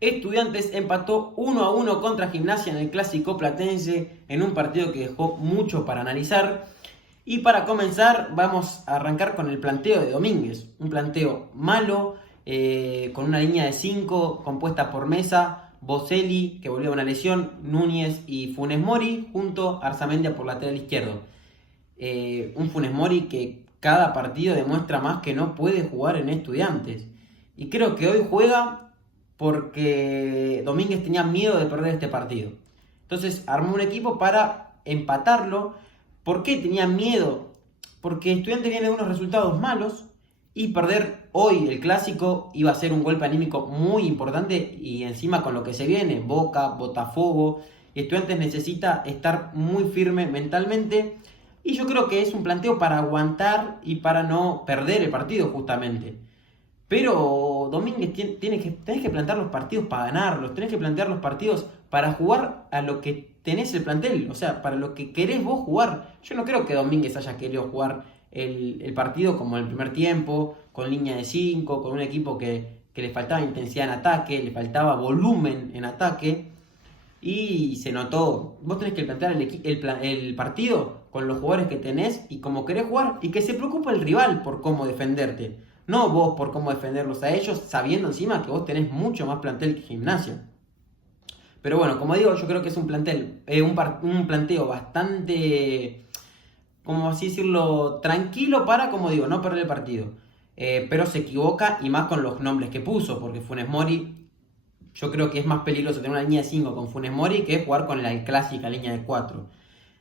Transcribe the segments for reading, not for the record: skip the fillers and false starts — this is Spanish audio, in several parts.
Estudiantes empató 1-1 contra Gimnasia en el Clásico Platense en un partido que dejó mucho para analizar. Y para comenzar vamos a arrancar con el planteo de Domínguez. Un planteo malo, con una línea de 5 compuesta por Mesa, Boselli, que volvió a una lesión, Núñez y Funes Mori, junto a Arzamendia por lateral izquierdo. Un Funes Mori que cada partido demuestra más que no puede jugar en Estudiantes. Y creo que hoy juega porque Domínguez tenía miedo de perder este partido. Entonces armó un equipo para empatarlo. ¿Por qué tenía miedo? Porque Estudiantes viene de unos resultados malos y perder hoy el Clásico iba a ser un golpe anímico muy importante, y encima con lo que se viene, Boca, Botafogo, Estudiantes necesita estar muy firme mentalmente, y yo creo que es un planteo para aguantar y para no perder el partido justamente. Pero Domínguez tenés que plantear los partidos para ganarlos, tenés que plantear los partidos para jugar a lo que tenés el plantel, o sea, para lo que querés vos jugar. Yo no creo que Domínguez haya querido jugar el partido como en el primer tiempo, con línea de 5, con un equipo que le faltaba intensidad en ataque, le faltaba volumen en ataque, y se notó. Vos tenés que plantear el partido con los jugadores que tenés y como querés jugar, y que se preocupe el rival por cómo defenderte. No vos por cómo defenderlos a ellos, sabiendo encima que vos tenés mucho más plantel que Gimnasia. Pero bueno, como digo, yo creo que es un plantel, un planteo bastante, como así decirlo, tranquilo para, como digo, no perder el partido. Pero se equivoca, y más con los nombres que puso, porque Funes Mori, yo creo que es más peligroso tener una línea de 5 con Funes Mori que jugar con la clásica línea de 4.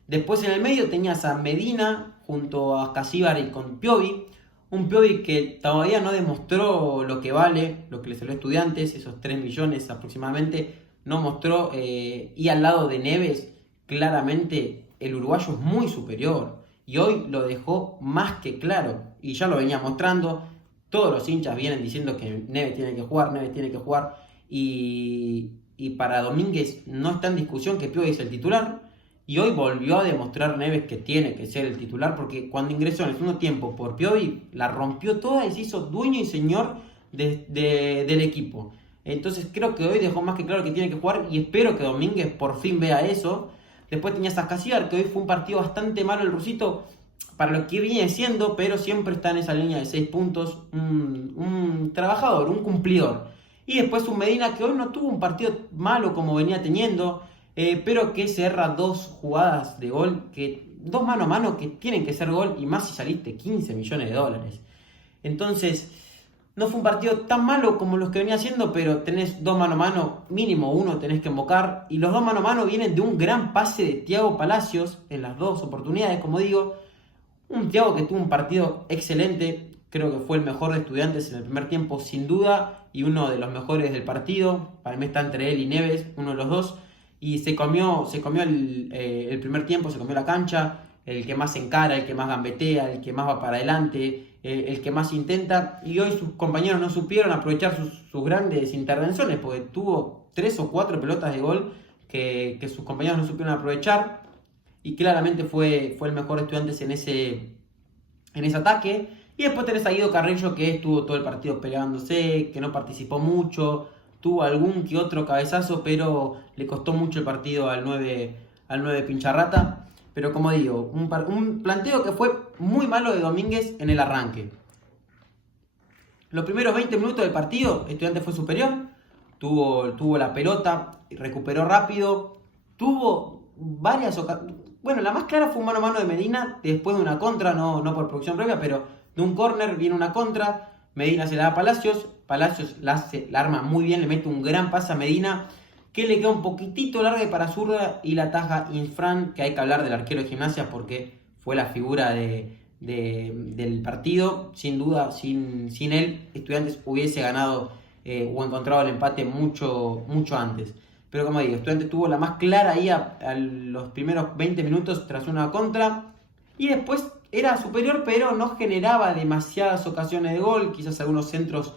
Después en el medio tenías a Medina junto a Casíbar y con Piovi. Un Piovi que todavía no demostró lo que vale, lo que le salió a Estudiantes, esos 3 millones aproximadamente, no mostró. Y al lado de Neves, claramente el uruguayo es muy superior. Y hoy lo dejó más que claro. Y ya lo venía mostrando. Todos los hinchas vienen diciendo que Neves tiene que jugar, Neves tiene que jugar. Y para Domínguez no está en discusión que Piovi es el titular. Y hoy volvió a demostrar Neves que tiene que ser el titular, porque cuando ingresó en el segundo tiempo por Piovi, la rompió toda y se hizo dueño y señor del equipo. Entonces creo que hoy dejó más que claro que tiene que jugar, y espero que Domínguez por fin vea eso. Después tenías a Casíbar, que hoy fue un partido bastante malo el rusito para lo que viene siendo, pero siempre está en esa línea de 6 puntos, un trabajador, un cumplidor. Y después un Medina que hoy no tuvo un partido malo como venía teniendo, pero que se erra 2 jugadas de gol, dos mano a mano que tienen que ser gol, y más si saliste 15 millones de dólares. Entonces, no fue un partido tan malo como los que venía haciendo, pero tenés 2 mano a mano, mínimo uno tenés que embocar, y los 2 mano a mano vienen de un gran pase de Thiago Palacios en las 2 oportunidades, como digo. Un Thiago que tuvo un partido excelente, creo que fue el mejor de Estudiantes en el primer tiempo sin duda, y uno de los mejores del partido. Para mí está entre él y Neves, uno de los dos. Y se comió el primer tiempo, se comió la cancha, el que más encara, el que más gambetea, el que más va para adelante, el que más intenta. Y hoy sus compañeros no supieron aprovechar sus grandes intervenciones, porque tuvo 3 o 4 pelotas de gol que sus compañeros no supieron aprovechar. Y claramente fue el mejor de Estudiantes en ese ataque. Y después tenés a Guido Carrillo, que estuvo todo el partido peleándose, que no participó mucho, tuvo algún que otro cabezazo, pero le costó mucho el partido al 9 Pincharrata. Pero como digo, un planteo que fue muy malo de Domínguez en el arranque. Los primeros 20 minutos del partido, Estudiantes fue superior, tuvo la pelota, recuperó rápido, tuvo varias ocasiones. Bueno, la más clara fue un mano a mano de Medina después de una contra, no por producción previa, pero de un córner viene una contra, Medina se la da a Palacios, Palacios la arma muy bien, le mete un gran pase a Medina, que le queda un poquitito larga para zurda, y la ataja Infran, que hay que hablar del arquero de Gimnasia porque fue la figura del partido. Sin duda, sin él, Estudiantes hubiese ganado o encontrado el empate mucho antes. Pero como digo, Estudiantes tuvo la más clara ahí a los primeros 20 minutos tras una contra. Y después era superior, pero no generaba demasiadas ocasiones de gol. Quizás algunos centros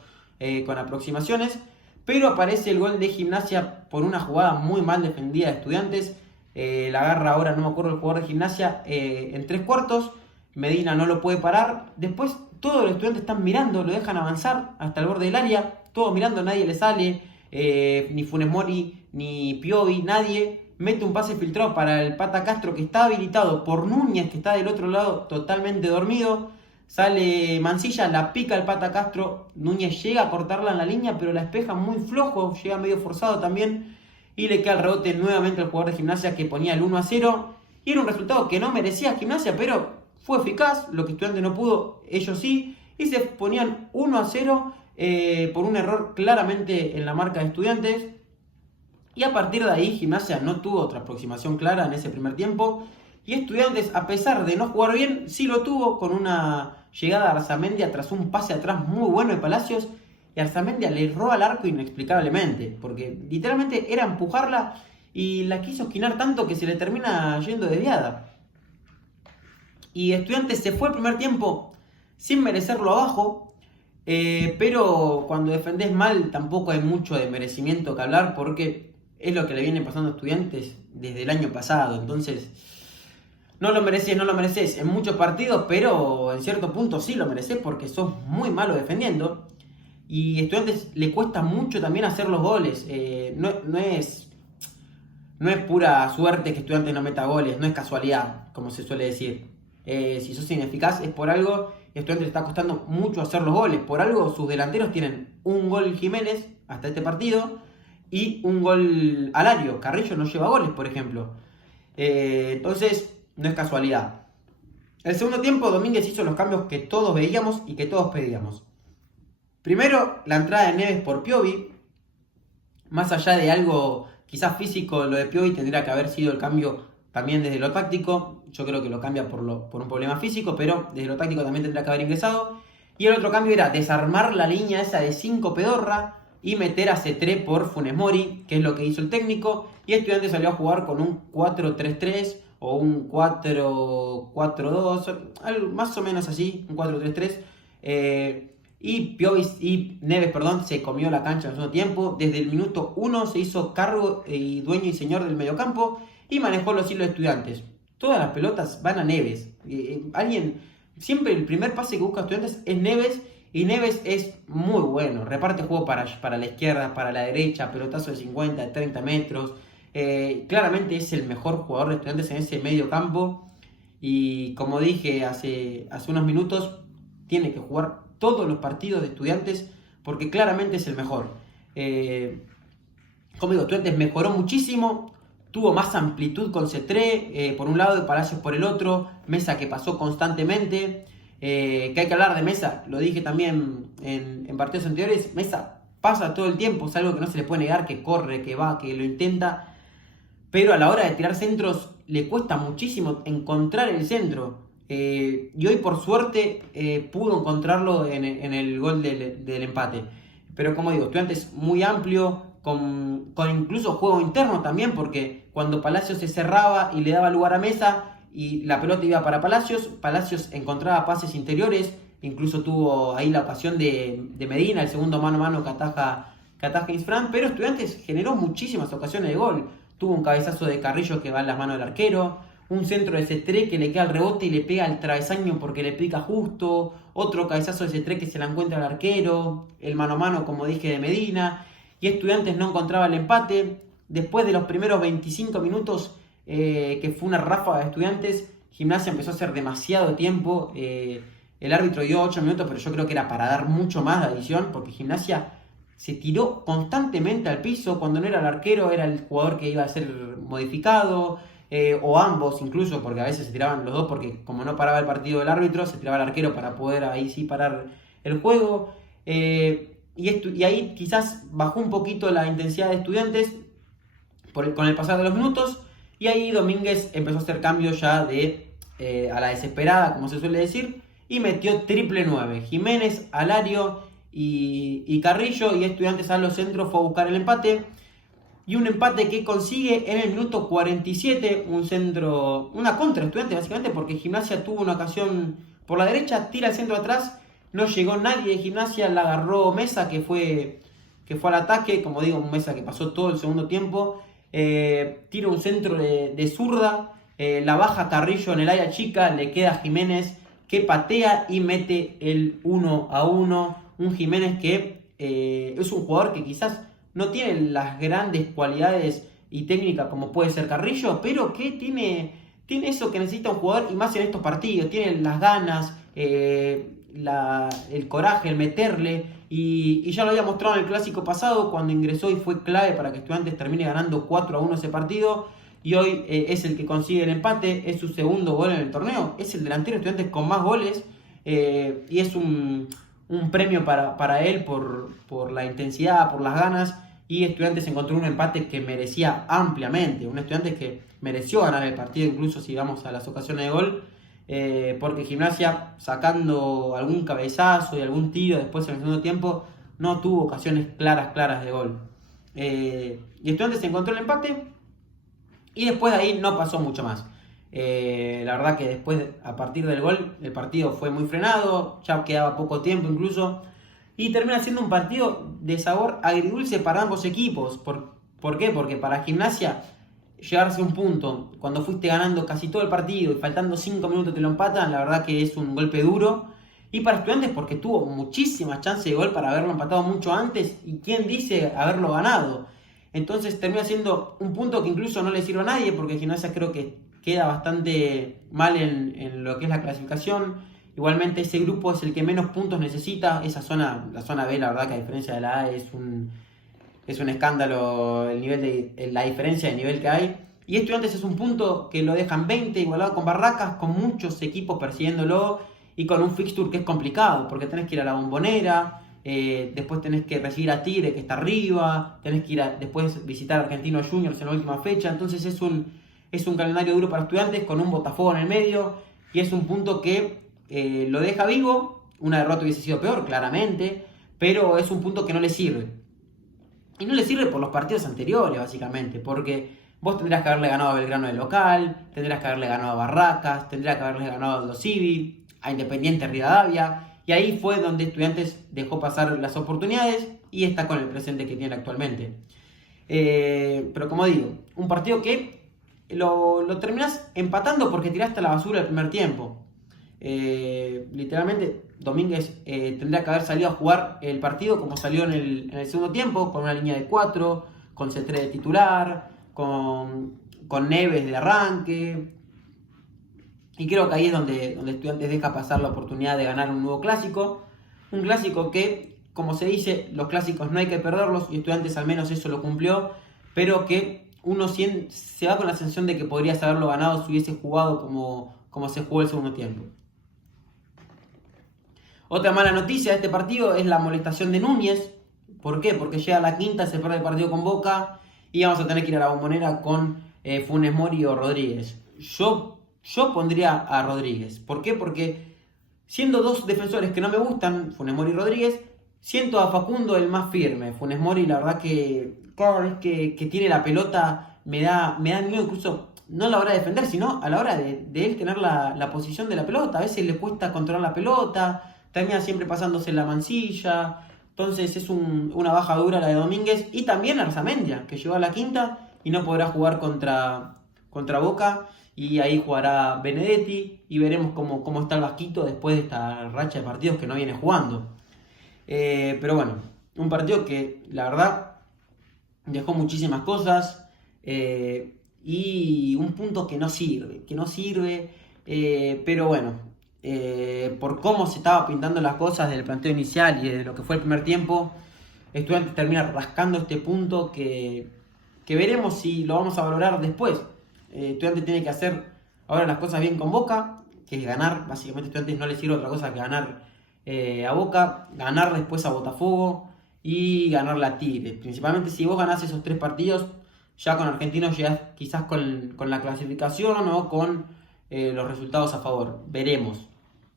con aproximaciones. Pero aparece el gol de Gimnasia por una jugada muy mal defendida de Estudiantes. La agarra ahora, no me acuerdo el jugador de Gimnasia, en 3/4. Medina no lo puede parar. Después todos los estudiantes están mirando, lo dejan avanzar hasta el borde del área. Todos mirando, nadie le sale. ni Funes Mori, ni Piovi, nadie mete un pase filtrado para el Pata Castro, que está habilitado por Núñez, que está del otro lado totalmente dormido. Sale Mancilla, la pica el Pata Castro, Núñez llega a cortarla en la línea, pero la espeja muy flojo, llega medio forzado también, y le queda el rebote nuevamente al jugador de Gimnasia, que ponía el 1-0, y era un resultado que no merecía Gimnasia, pero fue eficaz. Lo que Estudiantes no pudo, ellos sí, y se ponían 1-0 por un error claramente en la marca de Estudiantes. Y a partir de ahí Gimnasia no tuvo otra aproximación clara en ese primer tiempo. Y Estudiantes, a pesar de no jugar bien, sí lo tuvo con una llegada a Arzamendia tras un pase atrás muy bueno de Palacios. Y Arzamendia le erró al arco inexplicablemente, porque literalmente era empujarla y la quiso esquinar tanto que se le termina yendo desviada. Y Estudiantes se fue el primer tiempo sin merecerlo abajo, pero cuando defendés mal tampoco hay mucho de merecimiento que hablar, porque es lo que le viene pasando a Estudiantes desde el año pasado. Entonces, no lo mereces en muchos partidos, pero en cierto punto sí lo mereces porque sos muy malo defendiendo. Y a Estudiantes le cuesta mucho también hacer los goles. No es pura suerte que Estudiantes no meta goles, no es casualidad, como se suele decir. Si sos ineficaz es por algo, y a Estudiantes le está costando mucho hacer los goles. Por algo sus delanteros tienen un gol Jiménez hasta este partido y un gol Alario. Carrillo no lleva goles, por ejemplo. Entonces, no es casualidad. El segundo tiempo, Domínguez hizo los cambios que todos veíamos y que todos pedíamos. Primero, la entrada de Neves por Piovi. Más allá de algo quizás físico, lo de Piovi tendría que haber sido el cambio también desde lo táctico. Yo creo que lo cambia por un problema físico, pero desde lo táctico también tendría que haber ingresado. Y el otro cambio era desarmar la línea esa de 5 pedorra y meter a Cetré por Funes Mori, que es lo que hizo el técnico. Y Estudiantes salió a jugar con un 4-3-3 o un 4-4-2, algo más o menos así, un 4-3-3. Y Piovi y Neves, se comió la cancha en el segundo tiempo. Desde el minuto 1 se hizo cargo y dueño y señor del mediocampo y manejó los hilos de Estudiantes. Todas las pelotas van a Neves. Siempre el primer pase que busca Estudiantes es Neves, y Neves es muy bueno. Reparte juego para la izquierda, para la derecha, pelotazo de 50, de 30 metros. Claramente es el mejor jugador de Estudiantes en ese mediocampo. Y como dije hace unos minutos, tiene que jugar todos los partidos de Estudiantes porque claramente es el mejor. Como digo, Estudiantes mejoró muchísimo, tuvo más amplitud con Cetré por un lado y Palacios por el otro, Mesa que pasó constantemente, que hay que hablar de Mesa, lo dije también en partidos anteriores. Mesa pasa todo el tiempo, es algo que no se le puede negar, que corre, que va, que lo intenta, pero a la hora de tirar centros le cuesta muchísimo encontrar el centro. Y hoy por suerte pudo encontrarlo en el gol del empate. Pero como digo, Estudiantes muy amplio, con incluso juego interno también, porque cuando Palacios se cerraba y le daba lugar a Mesa y la pelota iba para Palacios encontraba pases interiores, incluso tuvo ahí la ocasión de Medina, el segundo mano a mano que ataja Isfran, pero Estudiantes generó muchísimas ocasiones de gol. Tuvo un cabezazo de Carrillo que va en las manos del arquero, un centro de Cetré que le queda al rebote y le pega al travesaño porque le pica justo, otro cabezazo de Cetré que se la encuentra al arquero, el mano a mano, como dije, de Medina, y Estudiantes no encontraba el empate. Después de los primeros 25 minutos, que fue una ráfaga de Estudiantes, Gimnasia empezó a hacer demasiado tiempo. El árbitro dio 8 minutos, pero yo creo que era para dar mucho más de adición, porque Gimnasia se tiró constantemente al piso. Cuando no era el arquero, era el jugador que iba a ser modificado, o ambos incluso, porque a veces se tiraban los dos, porque como no paraba el partido del árbitro, se tiraba el arquero para poder ahí sí parar el juego. Y ahí quizás bajó un poquito la intensidad de Estudiantes con el pasar de los minutos, y ahí Domínguez empezó a hacer cambios ya a la desesperada, como se suele decir, y metió triple 9. Jiménez, Alario y Carrillo, y Estudiantes a los centros fue a buscar el empate. Y un empate que consigue en el minuto 47, una contra Estudiantes básicamente, porque Gimnasia tuvo una ocasión por la derecha, tira el centro atrás, no llegó nadie de Gimnasia, la agarró Mesa que fue al ataque, como digo, un Mesa que pasó todo el segundo tiempo, tira un centro de zurda, la baja Carrillo en el área chica, le queda Jiménez que patea y mete el 1-1, un Jiménez que es un jugador que quizás no tiene las grandes cualidades y técnica como puede ser Carrillo, pero que tiene eso que necesita un jugador, y más en estos partidos, tiene las ganas, el coraje, el meterle, y ya lo había mostrado en el clásico pasado cuando ingresó y fue clave para que Estudiantes termine ganando 4-1 ese partido, y hoy es el que consigue el empate, es su segundo gol en el torneo, es el delantero de Estudiantes con más goles, y es un premio para él por la intensidad, por las ganas, y Estudiantes encontró un empate que merecía ampliamente, un Estudiantes que mereció ganar el partido, incluso si vamos a las ocasiones de gol, porque Gimnasia, sacando algún cabezazo y algún tiro después en el segundo tiempo, no tuvo ocasiones claras de gol. Y Estudiantes encontró el empate y después de ahí no pasó mucho más. La verdad que después, a partir del gol, el partido fue muy frenado, ya quedaba poco tiempo incluso, y termina siendo un partido de sabor agridulce para ambos equipos. ¿Por qué? Porque para Gimnasia llegarse a un punto cuando fuiste ganando casi todo el partido y faltando 5 minutos te lo empatan, la verdad que es un golpe duro. Y para Estudiantes porque tuvo muchísimas chances de gol para haberlo empatado mucho antes, y quién dice haberlo ganado. Entonces termina siendo un punto que incluso no le sirve a nadie, porque Gimnasia creo que queda bastante mal en lo que es la clasificación. Igualmente ese grupo es el que menos puntos necesita. Esa zona, la zona B, la verdad que a diferencia de la A es un escándalo el nivel de la diferencia de nivel que hay. Y Estudiantes es un punto que lo dejan 20, igualado con Barracas, con muchos equipos persiguiéndolo y con un fixture que es complicado, porque tenés que ir a la Bombonera, después tenés que recibir a Tigre que está arriba, tenés que ir después visitar a Argentinos Juniors en la última fecha. Entonces es un calendario duro para Estudiantes, con un Botafogo en el medio, y es un punto que lo deja vivo. Una derrota hubiese sido peor, claramente, pero es un punto que no le sirve. Y no le sirve por los partidos anteriores, básicamente, porque vos tendrías que haberle ganado a Belgrano de local, tendrías que haberle ganado a Barracas, tendrías que haberle ganado a Aldo Civi, a Independiente Rivadavia, y ahí fue donde Estudiantes dejó pasar las oportunidades y está con el presente que tiene actualmente. Pero como digo, un partido que lo terminás empatando porque tiraste a la basura el primer tiempo. Literalmente Domínguez tendría que haber salido a jugar el partido como salió en el segundo tiempo, con una línea de 4, con Cetré de titular, con Neves de arranque, y creo que ahí es donde Estudiantes deja pasar la oportunidad de ganar un nuevo clásico, un clásico que, como se dice, los clásicos no hay que perderlos, y Estudiantes al menos eso lo cumplió, pero que uno se va con la sensación de que podrías haberlo ganado si hubiese jugado como se jugó el segundo tiempo. Otra mala noticia de este partido es la molestación de Núñez. ¿Por qué? Porque llega a la quinta, se pierde el partido con Boca y vamos a tener que ir a la Bombonera con Funes Mori o Rodríguez. Yo pondría a Rodríguez. ¿Por qué? Porque siendo dos defensores que no me gustan, Funes Mori y Rodríguez, siento a Facundo el más firme. Funes Mori, la verdad que cada vez que tiene la pelota me da miedo, incluso no a la hora de defender, sino a la hora de él tener la posición de la pelota. A veces le cuesta controlar la pelota, termina siempre pasándose la mancilla. Entonces es una baja dura la de Domínguez. Y también Arzamendia, que llegó a la quinta y no podrá jugar contra Boca. Y ahí jugará Benedetti y veremos cómo está el Vasquito después de esta racha de partidos que no viene jugando. Pero bueno, un partido que la verdad dejó muchísimas cosas, y un punto que no sirve, pero bueno, por cómo se estaba pintando las cosas del planteo inicial y de lo que fue el primer tiempo, Estudiantes termina rascando este punto que veremos si lo vamos a valorar después. Estudiantes tiene que hacer ahora las cosas bien con Boca, que es ganar. Básicamente Estudiantes no le sirve otra cosa que ganar a Boca, ganar después a Botafogo y ganarle a Tigre. Principalmente si vos ganás esos 3 partidos, ya con Argentinos llegás quizás con la clasificación o con los resultados a favor. Veremos.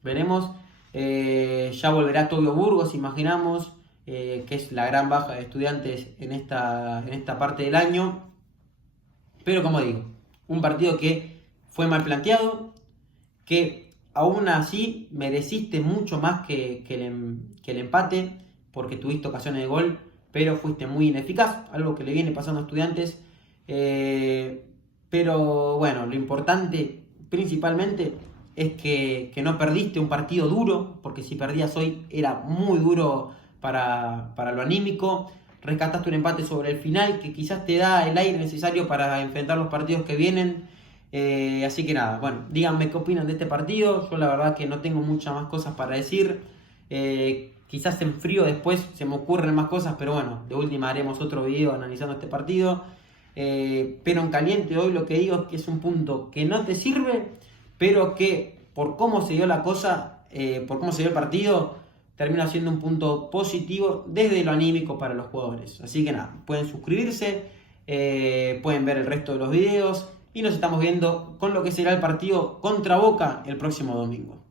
Ya volverá Tobio Burgos, imaginamos, que es la gran baja de Estudiantes en esta parte del año. Pero como digo, un partido que fue mal planteado, que aún así mereciste mucho más que el empate, porque tuviste ocasiones de gol, pero fuiste muy ineficaz, algo que le viene pasando a Estudiantes. Pero bueno, lo importante principalmente es que no perdiste un partido duro, porque si perdías hoy era muy duro para lo anímico. rescataste un empate sobre el final que quizás te da el aire necesario para enfrentar los partidos que vienen. Así que nada, bueno, díganme qué opinan de este partido. Yo la verdad que no tengo muchas más cosas para decir. Quizás en frío después se me ocurren más cosas, pero bueno, de última haremos otro video analizando este partido. Pero en caliente hoy lo que digo es que es un punto que no te sirve, pero que por cómo se dio la cosa, por cómo se dio el partido, termina siendo un punto positivo desde lo anímico para los jugadores. Así que nada, pueden suscribirse, pueden ver el resto de los videos y nos estamos viendo con lo que será el partido contra Boca el próximo domingo.